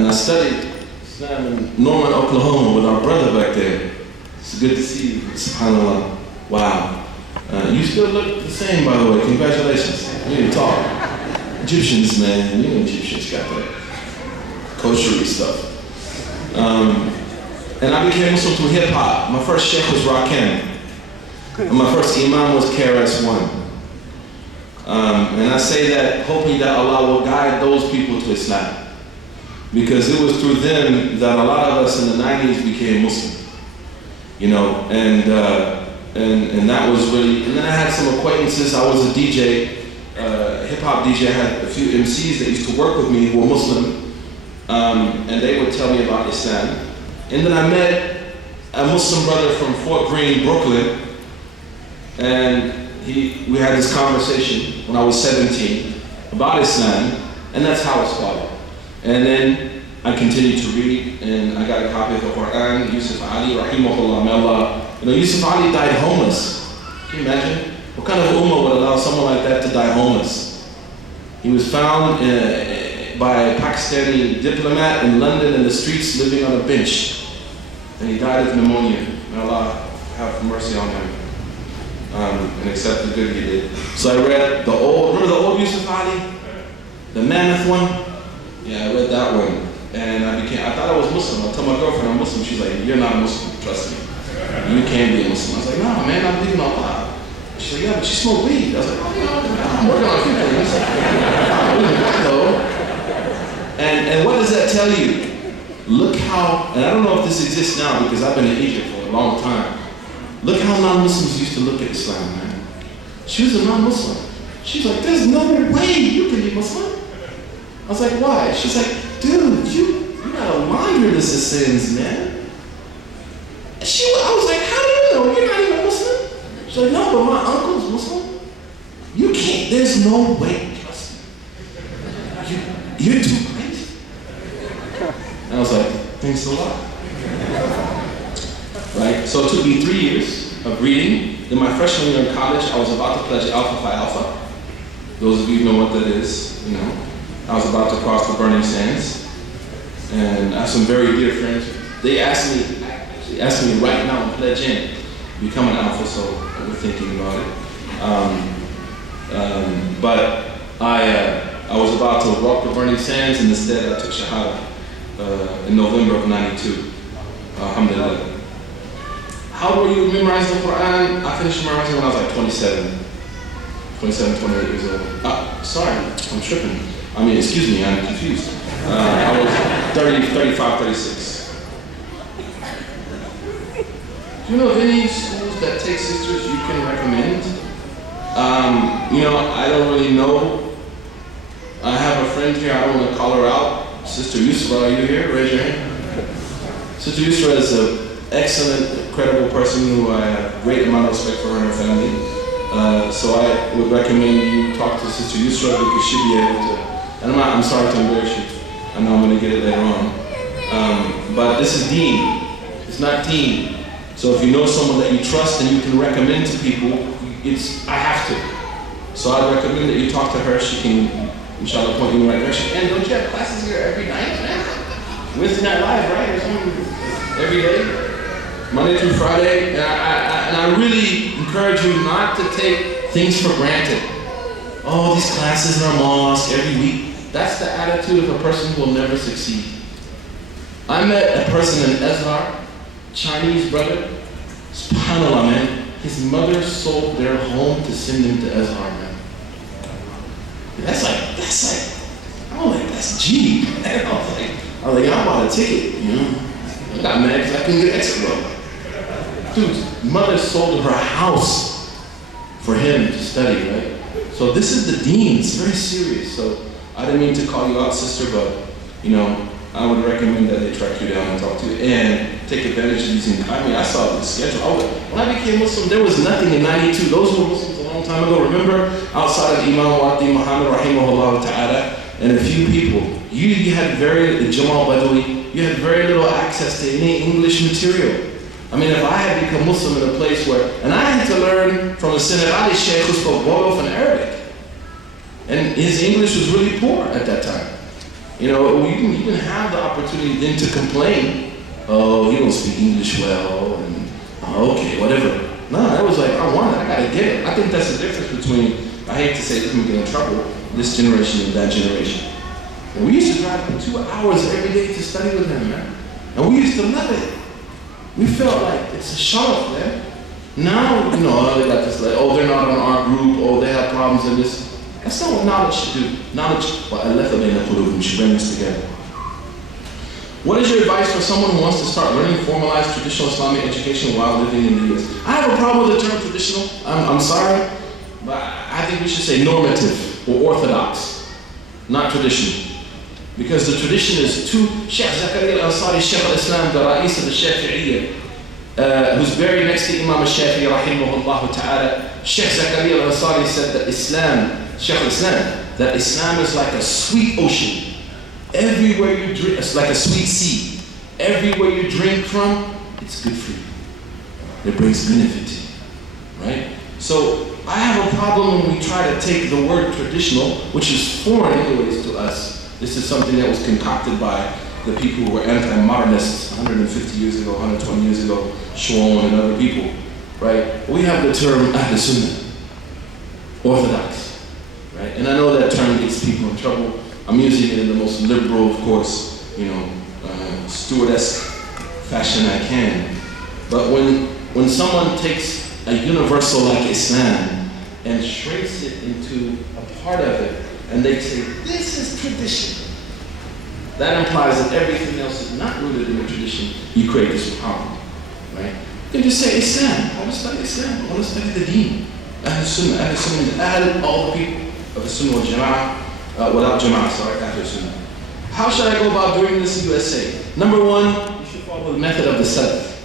and I studied Islam in Norman, Oklahoma with our brother back there. It's good to see you, subhanAllah. Wow. You still look the same, by the way. Congratulations. You didn't talk. Egyptians, man. You know Egyptians got that kosher stuff. And I became Muslim through hip-hop. My first sheikh was Rakim. And my first imam was KRS-One. And I say that hoping that Allah will guide those people to Islam. Because it was through them that a lot of us in the 90s became Muslim. You know, and that was really, and then I had some acquaintances. I was a DJ, hip-hop DJ. I had a few MCs that used to work with me who were Muslim. And they would tell me about Islam. And then I met a Muslim brother from Fort Greene, Brooklyn. And we had this conversation when I was 17 about Islam, and that's how it started. And then I continued to read, and I got a copy of the Quran. Yusuf Ali, rahimahullah, may Allah. You know, Yusuf Ali died homeless. Can you imagine? What kind of ummah would allow someone like that to die homeless? He was found by a Pakistani diplomat in London in the streets living on a bench. And he died of pneumonia. May Allah have mercy on him. And accept the good he did. So I read the old, remember the old Yusuf Ali? The mammoth one? Yeah, I read that one. And I thought I was Muslim. I told my girlfriend I'm Muslim. She's like, you're not a Muslim, trust me. You can be a Muslim. I was like, no, man, I believe in Allah. She's like, yeah, but you smoke weed. I was like, oh, you know, I'm working on a few things. I believe in that though. And what does that tell you? Look how, and I don't know if this exists now because I've been in Egypt for a long time. Look how non-Muslims used to look at Islam, man. She was a non-Muslim. She's like, there's no way you can be Muslim. I was like, why? She's like, dude, you got a laundry list of sins, man. I was like, how do you know? You're not even Muslim? She's like, no, but my uncle's Muslim. You can't, there's no way, trust me. You're too crazy. And I was like, thanks a lot. Right? So it took me 3 years of reading. Then my freshman year in college, I was about to pledge Alpha Phi Alpha. Those of you who know what that is, you know. I was about to cross the burning sands. And I have some very dear friends. They asked me right now to pledge in, become an Alpha, so we're thinking about it. But I was about to walk the burning sands, and instead I took Shahada in November of '92. Alhamdulillah. How were you memorizing the Quran? I finished memorizing when I was like 27, 28 years old. Sorry, I'm tripping. I mean, excuse me, I'm confused. I was 35, 36. Do you know of any schools that take sisters you can recommend? You know, I don't really know. I have a friend here, I don't want to call her out. Sister Yusra, are you here? Raise your hand. Sister Yusra is an excellent, incredible person who I have great amount of respect for her and her family. So I would recommend you talk to Sister Yusra because she'll be able to, and I'm sorry to embarrass you. I know I'm going to get it later on. But this is deen. It's not teen. So if you know someone that you trust and you can recommend to people, I have to. So I recommend that you talk to her. She can, inshallah, point you in the right direction. And don't you have classes here every night, man? Wednesday Night Live, right? Or something every day? Monday through Friday. And I really encourage you not to take things for granted. Oh, these classes in our mosque every week. That's the attitude of a person who will never succeed. I met a person in Azhar, Chinese brother. SubhanAllah, man. His mother sold their home to send him to Azhar, man. That's like, I was like, that's G. I was like, I bought a ticket, you know. I got mad because I couldn't get exit row. Dude's mother sold her house for him to study, right? So this is the deen, it's very serious. So I didn't mean to call you out, sister, but you know, I would recommend that they track you down and talk to you and take advantage of these. I mean, I saw the schedule. When I became Muslim, there was nothing in '92. Those who were Muslims a long time ago, remember, outside of Imam Wadi Muhammad rahimahullah ta'ala and a few people, you had Jamal Badawi, you had very little access to any English material. I mean, if I had become Muslim in a place where, and I had to learn from a Senegalese sheikh who spoke Wolof and Arabic. And his English was really poor at that time. You know, you didn't have the opportunity then to complain. Oh, you don't speak English well, and okay, whatever. No, it was like, I want it, I gotta get it. I think that's the difference between, I hate to say this, I'm gonna get in trouble, this generation and that generation. And we used to drive for 2 hours every day to study with him, man. And we used to love it. We felt like it's a show, man. Now, you know, they got this like, oh, they're not on our group, oh, they have problems in this. That's not what knowledge should do. Knowledge, should bring us together. What is your advice for someone who wants to start learning formalized traditional Islamic education while living in the US? I have a problem with the term traditional. I'm sorry, but I think we should say normative or orthodox, not traditional. Because the tradition is two. Sheikh Zakaria al-Ansari, Sheikh al-Islam, the Ra'is of the Shafi'iyya, who's buried next to Imam al-Shafi'i, rahimahullah ta'ala. Sheikh Zakaria al-Ansari said that Islam, Sheikh al-Islam, that Islam is like a sweet ocean. Everywhere you drink, it's like a sweet sea. Everywhere you drink from, it's good for you. It brings benefit to you, right? So I have a problem when we try to take the word traditional, which is foreign anyways to us. This is something that was concocted by the people who were anti-modernists 150 years ago, 120 years ago, Schwann and other people, right? We have the term Ahl Sunnah, orthodox, right? And I know that term gets people in trouble. I'm using it in the most liberal, of course, you know, stewardesque fashion I can. But when someone takes a universal like Islam and shrinks it into a part of it, and they say, this is tradition, that implies that everything else is not rooted in the tradition. You create this problem, right? You can just say Islam. I want to study Islam. I want to study the deen. Ahl Sunnah. Ahl Sunnah is Ahl, all the people of the Sunnah wal Jama'ah, without Jama'ah, sorry, Ahl Sunnah. How should I go about doing this in USA? Number one, you should follow the method of the Salaf.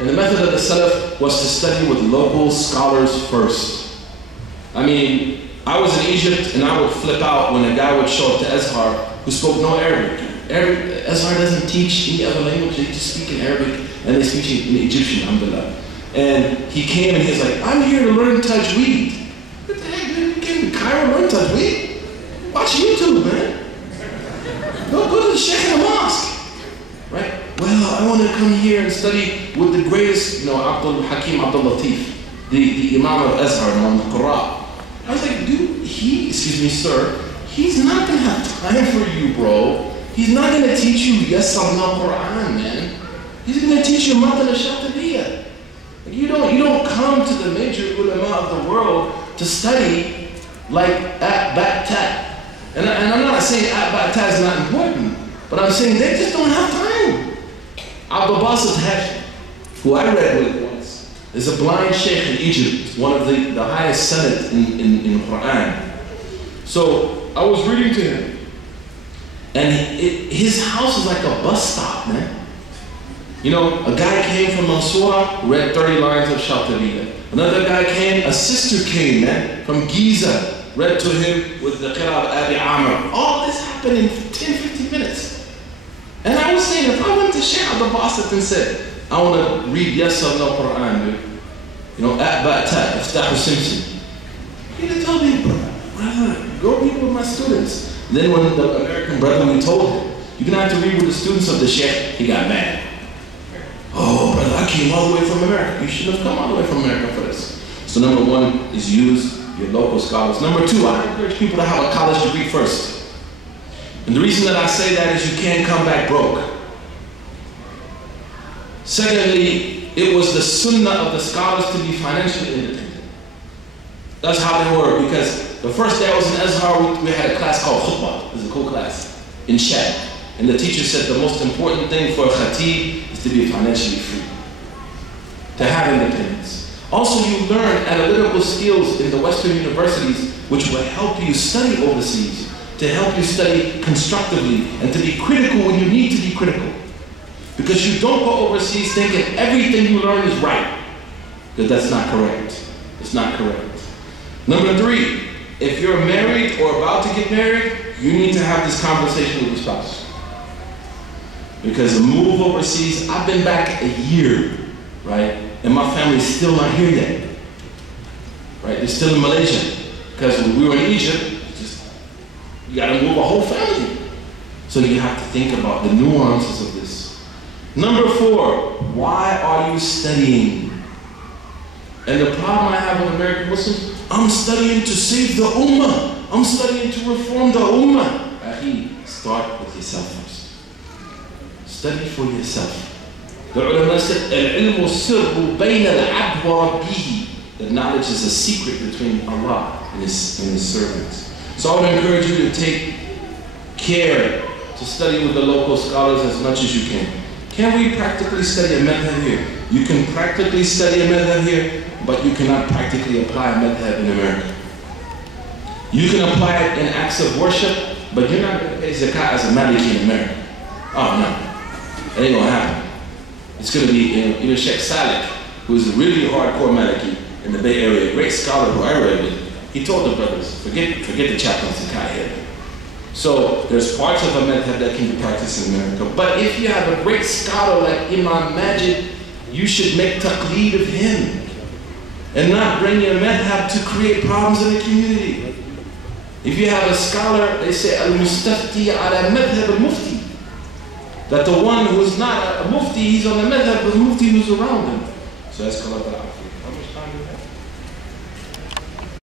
And the method of the Salaf was to study with local scholars first. I mean, I was in Egypt and I would flip out when a guy would show up to Azhar who spoke no Arabic. Azhar doesn't teach any other language, they just speak in Arabic and they speak in Egyptian, alhamdulillah. And he came and he's like, I'm here to learn Tajweed. What the heck, man? You came to Cairo to learn Tajweed? Watch YouTube, man. Go to the Sheikh in the mosque. Right? Well, I want to come here and study with the greatest, you know, Abdul Hakim Abdul Latif, the Imam of Azhar, Imam al-Qurra. I was like, dude, excuse me, sir, he's not going to have time for you, bro. He's not going to teach you Yassar al-Quran, man. He's going to teach you Matan al-Shatibiyya. You don't come to the major ulama of the world to study like at-bat-tat. And I'm not saying at-bat-tat is not important, but I'm saying they just don't have time. Abdul Basit Haji, who I read with once, is a blind sheikh in Egypt, one of the highest senate in Quran. So I was reading to him, and his house is like a bus stop, man. You know, a guy came from Mansoura, read 30 lines of Shatibiyya. Another guy came, a sister came, man, from Giza, read to him with the Qira of Abi Amr. All this happened in 10, 15 minutes. And I was saying, if I went to Sheikh Abdul Basit and said, I want to read Yassar al-Quran, dude. You know, at-bat-tat, Iftah Simpson. He'd tell me, brother, go read with my students. Then when the American brother, we told him, you're going to have to read with the students of the Sheikh, he got mad. Oh, brother, I came all the way from America. You shouldn't have come all the way from America for this. So number one is use your local scholars. Number two, I encourage people to have a college degree first. And the reason that I say that is you can't come back broke. Secondly, it was the sunnah of the scholars to be financially independent. That's how they were, because the first day I was in Azhar, we had a class called Khutbah. It was a cool class in Shad. And the teacher said the most important thing for a khatib is to be financially free, to have independence. Also, you learn analytical skills in the Western universities which will help you study overseas, to help you study constructively, and to be critical when you need to be critical. Because you don't go overseas thinking everything you learn is right. Because that's not correct. It's not correct. Number three, if you're married or about to get married, you need to have this conversation with your spouse. Because a move overseas, I've been back a year, right? And my family's still not here yet. Right? They're still in Malaysia. Because when we were in Egypt, you gotta move a whole family. So you have to think about the nuances of this. Number 4, why are you studying? And the problem I have with American Muslims, I'm studying to save the ummah. I'm studying to reform the ummah. Start with yourself first. Study for yourself. The ulama said, العلم السر بين العبد وربه. That knowledge is a secret between Allah and His servants. So I would encourage you to take care to study with the local scholars as much as you can. Can we practically study a madhab here? You can practically study a madhab here, but you cannot practically apply a madhab in America. You can apply it in acts of worship, but you're not going to pay zakat as a Maliki in America. Oh no, it ain't going to happen. It's going to be either Sheikh Saleh, who is a really hardcore Maliki in the Bay Area, a great scholar who I read with. He told the brothers, forget the chapter on zakat here. So there's parts of a madhab that can be practiced in America. But if you have a great scholar like Imam Majid, you should make taqleed of him and not bring your madhab to create problems in the community. If you have a scholar, they say al-mustafti ala madhab al-mufti. That the one who's not a mufti, he's on the madhab of the mufti who's around him. So that's called al-afi. How much time do we have?